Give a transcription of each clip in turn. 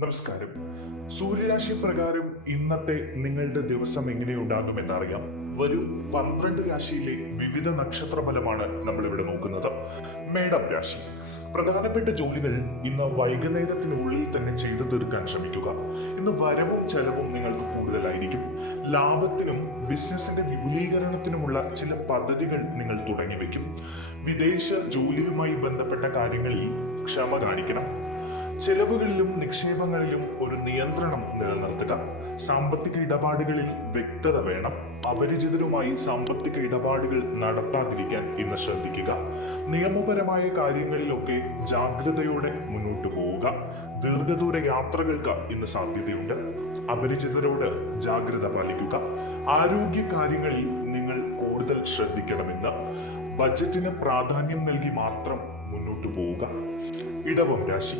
നമസ്കാരം. സൂര്യരാശി പ്രകാരം ഇന്നത്തെ നിങ്ങളുടെ ദിവസം എങ്ങനെയുണ്ടാകുമെന്നറിയാം. വരും 12 രാശിയിലെ വിവിധ നക്ഷത്ര ഫലമാണ് നമ്മൾ ഇവിടെ നോക്കുന്നത്. മേടം രാശി. പ്രധാനപ്പെട്ട ജോലികൾ ഇന്ന് വൈകുന്നേരത്തിനുള്ളിൽ തന്നെ ചെയ്തു തീർക്കാൻ ശ്രമിക്കുക. ഇന്ന് വരവും ചെലവും നിങ്ങൾക്ക് കൂടുതലായിരിക്കും. ലാഭത്തിനും ബിസിനസിന്റെ വിപുലീകരണത്തിനുമുള്ള ചില പദ്ധതികൾ നിങ്ങൾ തുടങ്ങി വെക്കും. വിദേശ ജോലിയുമായി ബന്ധപ്പെട്ട കാര്യങ്ങളിൽ ക്ഷമ കാണിക്കണം. ചെലവുകളിലും നിക്ഷേപങ്ങളിലും ഒരു നിയന്ത്രണം നിലനിർത്തുക. സാമ്പത്തിക ഇടപാടുകളിൽ വ്യക്തത വേണം. അപരിചിതരുമായി സാമ്പത്തിക ഇടപാടുകൾ നടത്താതിരിക്കാൻ ഇന്ന് ശ്രദ്ധിക്കുക. നിയമപരമായ കാര്യങ്ങളിലൊക്കെ ജാഗ്രതയോടെ മുന്നോട്ട് പോവുക. ദീർഘദൂര യാത്രകൾക്ക് ഇന്ന് സാധ്യതയുണ്ട്. അപരിചിതരോട് ജാഗ്രത പാലിക്കുക. ആരോഗ്യ കാര്യങ്ങളിൽ നിങ്ങൾ കൂടുതൽ ശ്രദ്ധിക്കണമെന്ന്. ബജറ്റിന് പ്രാധാന്യം നൽകി മാത്രം മുന്നോട്ട് പോവുക. ഇടവം രാശി.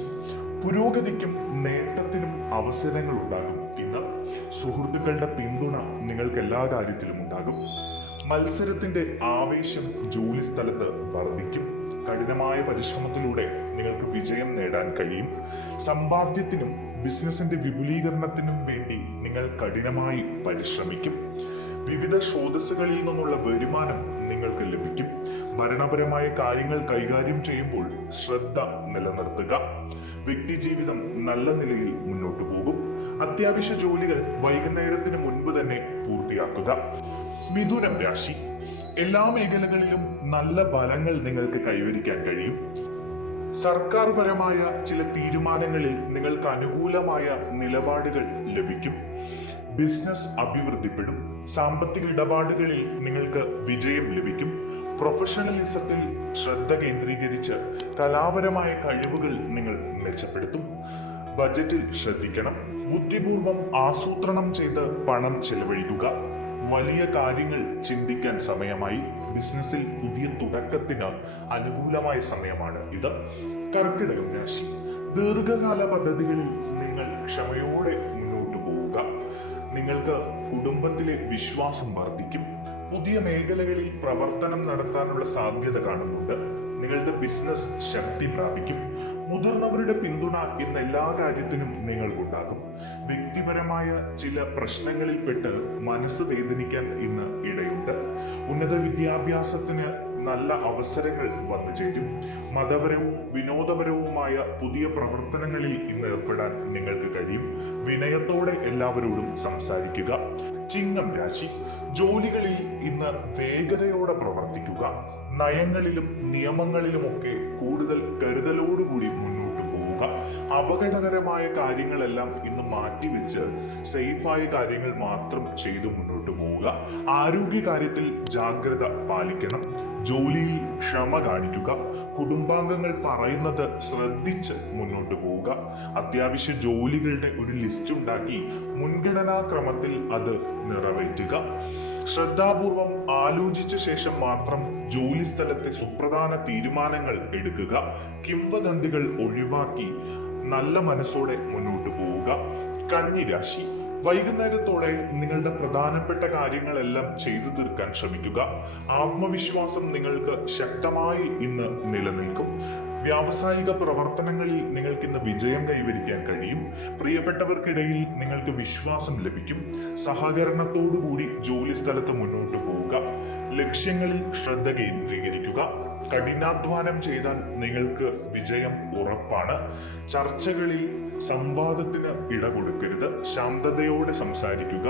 പുരോഗതിക്കും നേട്ടത്തിനും അവസരങ്ങൾ ഉണ്ടാകും. ഇന്ന് സുഹൃത്തുക്കളുടെ പിന്തുണ നിങ്ങൾക്ക് എല്ലാ കാര്യത്തിലും ഉണ്ടാകും. മത്സരത്തിന്റെ ആവേശം ജോലി സ്ഥലത്ത് വർദ്ധിക്കും. കഠിനമായ പരിശ്രമത്തിലൂടെ നിങ്ങൾക്ക് വിജയം നേടാൻ കഴിയും. സമ്പാദ്യത്തിനും ബിസിനസിന്റെ വിപുലീകരണത്തിനും വേണ്ടി നിങ്ങൾ കഠിനമായി പരിശ്രമിക്കും. വിവിധ സ്രോതസ്സുകളിൽ നിന്നുള്ള വരുമാനം നിങ്ങൾക്ക് ലഭിക്കും. ഭരണപരമായ കാര്യങ്ങൾ കൈകാര്യം ചെയ്യുമ്പോൾ ശ്രദ്ധ നിലനിർത്തുക. വ്യക്തിജീവിതം നല്ല നിലയിൽ മുന്നോട്ട് പോകും. അത്യാവശ്യ ജോലികൾ വൈകുന്നേരത്തിന് മുൻപ് തന്നെ പൂർത്തിയാക്കുക. മിഥുനം രാശി. എല്ലാ മേഖലകളിലും നല്ല ഫലങ്ങൾ നിങ്ങൾക്ക് കൈവരിക്കാൻ കഴിയും. സർക്കാർ പരമായ ചില തീരുമാനങ്ങളിൽ നിങ്ങൾക്ക് അനുകൂലമായ നിലപാടുകൾ ലഭിക്കും. ബിസിനസ് അഭിവൃദ്ധിപ്പെടും. സാമ്പത്തിക ഇടപാടുകളിൽ നിങ്ങൾക്ക് വിജയം ലഭിക്കും. പ്രൊഫഷണലിസത്തിൽ ശ്രദ്ധ കേന്ദ്രീകരിച്ച് കലാപരമായ കഴിവുകൾ നിങ്ങൾ മെച്ചപ്പെടുത്തും. ബജറ്റിൽ ശ്രദ്ധിക്കണം. ബുദ്ധിപൂർവം ആസൂത്രണം ചെയ്ത് പണം ചെലവഴിക്കുക. വലിയ കാര്യങ്ങൾ ചിന്തിക്കാൻ സമയമായി. ബിസിനസ്സിൽ പുതിയ തുടക്കത്തിന് അനുകൂലമായ സമയമാണ് ഇത്. കർക്കിടകം രാശി. ദീർഘകാല പദ്ധതികളിൽ നിങ്ങൾ ക്ഷമയോടെ മുന്നോട്ട് പോവുക. നിങ്ങൾക്ക് കുടുംബത്തിലെ വിശ്വാസം വർദ്ധിക്കും. പുതിയ മേഖലകളിൽ പ്രവർത്തനം നടത്താനുള്ള സാധ്യത കാണുന്നുണ്ട്. നിങ്ങളുടെ ബിസിനസ് ശക്തി പ്രാപിക്കും. മുതിർന്നവരുടെ പിന്തുണ ഇന്ന് എല്ലാ കാര്യത്തിനും നിങ്ങൾക്കുണ്ടാകും. വ്യക്തിപരമായ ചില പ്രശ്നങ്ങളിൽപ്പെട്ട് മനസ്സ് വേദനിക്കാൻ ഇന്ന് ഇടയുണ്ട്. ഉന്നത വിദ്യാഭ്യാസത്തിന് നല്ല അവസരങ്ങൾ വന്നു ചേരും. മതപരവും വിനോദപരവുമായ പുതിയ പ്രവർത്തനങ്ങളിൽ ഇന്ന് ഏർപ്പെടാൻ നിങ്ങൾക്ക് കഴിയും. വിനയത്തോടെ എല്ലാവരോടും സംസാരിക്കുക. ചിങ്ങം രാശി. ജോലികളിൽ ഇന്ന് വേഗതയോടെ പ്രവർത്തിക്കുക. നയങ്ങളിലും നിയമങ്ങളിലുമൊക്കെ കൂടുതൽ കരുതലോടുകൂടി മുന്നോട്ട് പോവുക. അപകടകരമായ കാര്യങ്ങളെല്ലാം ഇന്ന് മാറ്റിവെച്ച് സേഫായ കാര്യങ്ങൾ മാത്രം ചെയ്തു മുന്നോട്ട് പോവുക. ആരോഗ്യ കാര്യത്തിൽ ജാഗ്രത പാലിക്കണം. ജോലിയിൽ ക്ഷമ കാണിക്കുക. കുടുംബാംഗങ്ങൾ പറയുന്നത് ശ്രദ്ധിച്ച് മുന്നോട്ട് പോവുക. അത്യാവശ്യ ജോലികളുടെ ഒരു ലിസ്റ്റ് ഉണ്ടാക്കി മുൻഗണനാക്രമത്തിൽ അത് നിറവേറ്റുക. ശ്രദ്ധാപൂർവം ആലോചിച്ച ശേഷം മാത്രം ജോലി സ്ഥലത്തെ സുപ്രധാന തീരുമാനങ്ങൾ എടുക്കുക. കിംവദന്തികൾ ഒഴിവാക്കി നല്ല മനസ്സോടെ മുന്നോട്ട് പോവുക. കന്നി രാശി. വൈകുന്നേരത്തോടെ നിങ്ങളുടെ പ്രധാനപ്പെട്ട കാര്യങ്ങളെല്ലാം ചെയ്തു തീർക്കാൻ ശ്രമിക്കുക. ആത്മവിശ്വാസം നിങ്ങൾക്ക് ശക്തമായി ഇന്ന് നിലനിൽക്കും. വ്യാവസായിക പ്രവർത്തനങ്ങളിൽ നിങ്ങൾക്ക് ഇന്ന് വിജയം കൈവരിക്കാൻ കഴിയും. പ്രിയപ്പെട്ടവർക്കിടയിൽ നിങ്ങൾക്ക് വിശ്വാസം ലഭിക്കും. സഹകരണത്തോടുകൂടി ജോലി സ്ഥലത്ത് മുന്നോട്ട് പോവുക. ലക്ഷ്യങ്ങളിൽ ശ്രദ്ധ കേന്ദ്രീകരിക്കുക. കഠിനാധ്വാനം ചെയ്താൽ നിങ്ങൾക്ക് വിജയം ഉറപ്പാണ്. ചർച്ചകളിൽ സംവാദത്തിന് ഇട കൊടുക്കരുത്. ശാന്തതയോടെ സംസാരിക്കുക.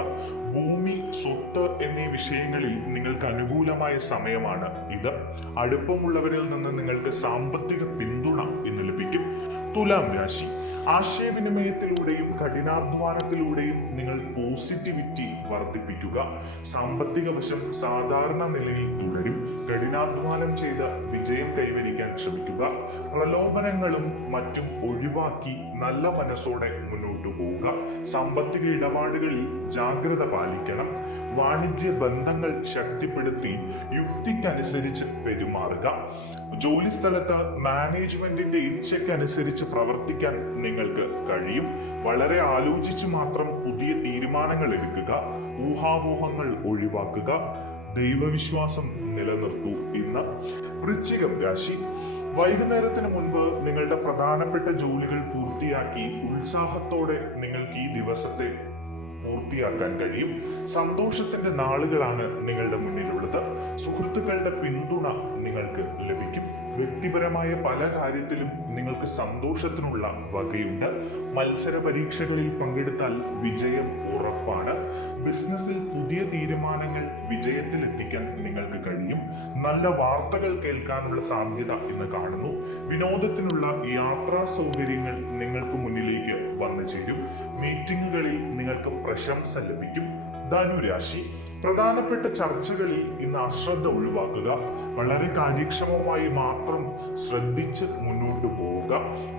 ഭൂമി, സ്വത്ത് എന്നീ വിഷയങ്ങളിൽ നിങ്ങൾക്ക് അനുകൂലമായ സമയമാണ് ഇത്. അടുപ്പമുള്ളവരിൽ നിന്ന് നിങ്ങൾക്ക് സാമ്പത്തിക പിന്തുണ ഇന്ന് ലഭിക്കും. തുലാം രാശി. ആശയവിനിമയത്തിലൂടെയും കഠിനാധ്വാനത്തിലൂടെയും നിങ്ങൾ പോസിറ്റിവിറ്റി വർദ്ധിപ്പിക്കുക. സാമ്പത്തിക വശം സാധാരണ നിലയിൽ തുടരും. കഠിനാധ്വാനം ചെയ്ത് വിജയം കൈവരിക്കാൻ ശ്രമിക്കുക. പ്രലോഭനങ്ങളും മറ്റും ഒഴിവാക്കി നല്ല മനസ്സോടെ മുന്നോട്ടു പോവുക. സാമ്പത്തിക ഇടപാടുകളിൽ ജാഗ്രത പാലിക്കണം. വാണിജ്യ ബന്ധങ്ങൾ ശക്തിപ്പെടുത്തി യുക്തിക്കനുസരിച്ച് പെരുമാറുക. ജോലി സ്ഥലത്ത് മാനേജ്മെന്റിന്റെ ഇച്ഛയ്ക്കനുസരിച്ച് പ്രവർത്തിക്കാൻ നിങ്ങൾക്ക് കഴിയും. വളരെ ആലോചിച്ച് മാത്രം പുതിയ തീരുമാനങ്ങൾ എടുക്കുക. ഊഹാപോഹങ്ങൾ ഒഴിവാക്കുക. ദൈവവിശ്വാസം നിലനിർത്തൂ. ഇന്ന് വൃശ്ചികം രാശി. വൈകുന്നേരത്തിന് മുൻപ് നിങ്ങളുടെ പ്രധാനപ്പെട്ട ജോലികൾ പൂർത്തി പൂർത്തിയാക്കി ഉത്സാഹത്തോടെ നിങ്ങൾക്ക് ഈ ദിവസത്തെ പൂർത്തിയാക്കാൻ കഴിയും. സന്തോഷത്തിന്റെ നാളുകളാണ് നിങ്ങളുടെ മുന്നിലുള്ളത്. സുഹൃത്തുക്കളുടെ പിന്തുണ നിങ്ങൾക്ക് ലഭിക്കും. വ്യക്തിപരമായ പല കാര്യത്തിലും നിങ്ങൾക്ക് സന്തോഷത്തിനുള്ള വകയുണ്ട്. മത്സര പരീക്ഷകളിൽ പങ്കെടുത്താൽ വിജയം ഉറപ്പാണ്. ബിസിനസ്സിൽ പുതിയ തീരുമാനങ്ങൾ വിജയത്തിലെത്തിക്കാൻ നിങ്ങൾക്ക് കഴിയും. നല്ല വാർത്തകൾ കേൾക്കാനുള്ള സാധ്യത ഇന്ന് കാണുന്നു. വിനോദത്തിനുള്ള യാത്രാ സൗകര്യങ്ങൾ നിങ്ങൾക്ക് മുന്നിലേക്ക് വന്നു ചേരും. മീറ്റിംഗുകളിൽ നിങ്ങൾക്ക് പ്രശംസ ലഭിക്കും. ധനുരാശി, പ്രധാനപ്പെട്ട ചർച്ചകളിൽ ഇന്ന് അശ്രദ്ധ ഒഴിവാക്കുക. വളരെ കാര്യക്ഷമമായി മാത്രം ശ്രദ്ധിച്ച് മുന്നോട്ട് പോവുക.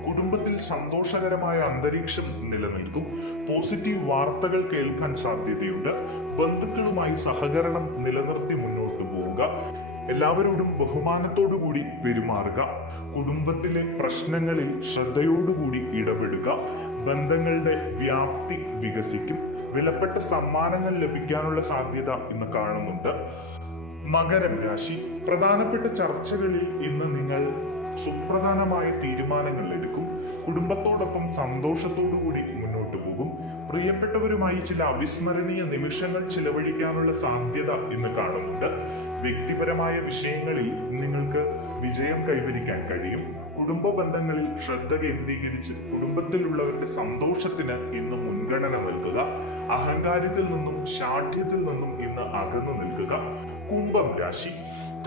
കുടുംബത്തിൽ സന്തോഷകരമായ അന്തരീക്ഷം നിലനിൽക്കും. പോസിറ്റീവ് വാർത്തകൾ കേൾക്കാൻ സാധ്യതയുണ്ട്. ബന്ധുക്കളുമായി സഹകരണം നിലനിർത്തി മുന്നോട്ട് പോവുക. എല്ലാവരോടും ബഹുമാനത്തോടു കൂടി പെരുമാറുക. കുടുംബത്തിലെ പ്രശ്നങ്ങളിൽ ശ്രദ്ധയോടുകൂടി ഇടപെടുക. ബന്ധങ്ങളുടെ വ്യാപ്തി വികസിക്കും. വിലപ്പെട്ട സമ്മാനങ്ങൾ ലഭിക്കാനുള്ള സാധ്യത ഇന്ന് കാണുന്നുണ്ട്. മകരം രാശി, പ്രധാനപ്പെട്ട ചർച്ചകളിൽ ഇന്ന് നിങ്ങൾ സുപ്രധാനമായ തീരുമാനങ്ങൾ എടുക്കും. കുടുംബത്തോടൊപ്പം സന്തോഷത്തോടു കൂടി മുന്നോട്ട് പോകും. പ്രിയപ്പെട്ടവരുമായി ചില അവിസ്മരണീയ നിമിഷങ്ങൾ ചിലവഴിക്കാനുള്ള സാധ്യത ഇന്ന് കാണുന്നുണ്ട്. വ്യക്തിപരമായ വിഷയങ്ങളിൽ നിങ്ങൾക്ക് വിജയം കൈവരിക്കാൻ കഴിയും. കുടുംബ ബന്ധങ്ങളിൽ ശ്രദ്ധ കേന്ദ്രീകരിച്ച് കുടുംബത്തിലുള്ളവരുടെ സന്തോഷത്തിന് ഇന്ന് മുൻഗണന നൽകുക. അഹങ്കാരത്തിൽ നിന്നും ശാഠ്യത്തിൽ നിന്നും ഇന്ന് അകന്നു നിൽക്കുക. കുംഭം രാശി,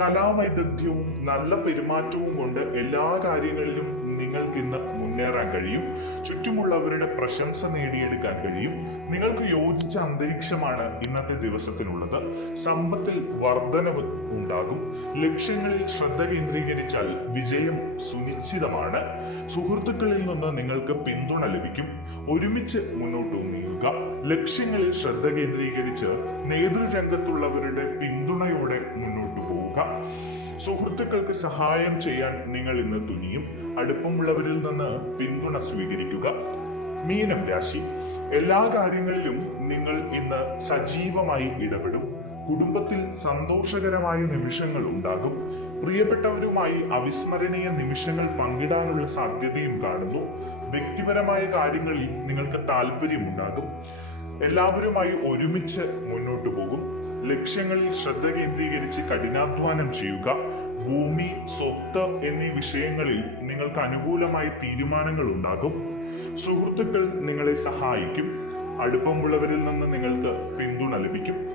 കലാവൈദഗ്ധ്യവും നല്ല പെരുമാറ്റവും കൊണ്ട് എല്ലാ കാര്യങ്ങളിലും നിങ്ങൾക്ക് ഇന്ന് മുന്നേറാൻ കഴിയും. ചുറ്റുമുള്ളവരുടെ പ്രശംസ നേടിയെടുക്കാൻ കഴിയും. നിങ്ങൾക്ക് യോജിച്ച അന്തരീക്ഷമാണ് ഇന്നത്തെ ദിവസത്തിനുള്ളത്. സമ്പത്തിൽ വർധനവ് ഉണ്ടാകും. ലക്ഷ്യങ്ങളിൽ ശ്രദ്ധ കേന്ദ്രീകരിച്ചാൽ വിജയം സുനിശ്ചിതമാണ്. സുഹൃത്തുക്കളിൽ നിന്ന് നിങ്ങൾക്ക് പിന്തുണ ലഭിക്കും. ഒരുമിച്ച് മുന്നോട്ട് നീങ്ങുക. ലക്ഷ്യങ്ങളിൽ ശ്രദ്ധ കേന്ദ്രീകരിച്ച് നേതൃരംഗത്തുള്ളവരുടെ പിന്തുണയോടെ മുന്നോട്ട് പോവുക. സുഹൃത്തുക്കൾക്ക് സഹായം ചെയ്യാൻ നിങ്ങൾ ഇന്ന് തുനിയും. അടുപ്പമുള്ളവരിൽ നിന്ന് പിന്തുണ സ്വീകരിക്കുക. മീനം രാശി, എല്ലാ കാര്യങ്ങളിലും നിങ്ങൾ ഇന്ന് സജീവമായി ഇടപെടും. കുടുംബത്തിൽ സന്തോഷകരമായ നിമിഷങ്ങൾ ഉണ്ടാകും. പ്രിയപ്പെട്ടവരുമായി അവിസ്മരണീയ നിമിഷങ്ങൾ പങ്കിടാനുള്ള സാധ്യതയും കാണുന്നു. വ്യക്തിപരമായ കാര്യങ്ങളിൽ നിങ്ങൾക്ക് താല്പര്യമുണ്ടാകും. എല്ലാവരുമായി ഒരുമിച്ച് മുന്നോട്ട് പോകും. ലക്ഷ്യങ്ങളിൽ ശ്രദ്ധ കേന്ദ്രീകരിച്ച് കഠിനാധ്വാനം ചെയ്യുക. ഭൂമി, സ്വത്ത് എന്നീ വിഷയങ്ങളിൽ നിങ്ങൾക്ക് അനുകൂലമായ തീരുമാനങ്ങൾ ഉണ്ടാകും. സുഹൃത്തുക്കൾ നിങ്ങളെ സഹായിക്കും. അടുപ്പമുള്ളവരിൽ നിന്ന് നിങ്ങൾക്ക് പിന്തുണ ലഭിക്കും.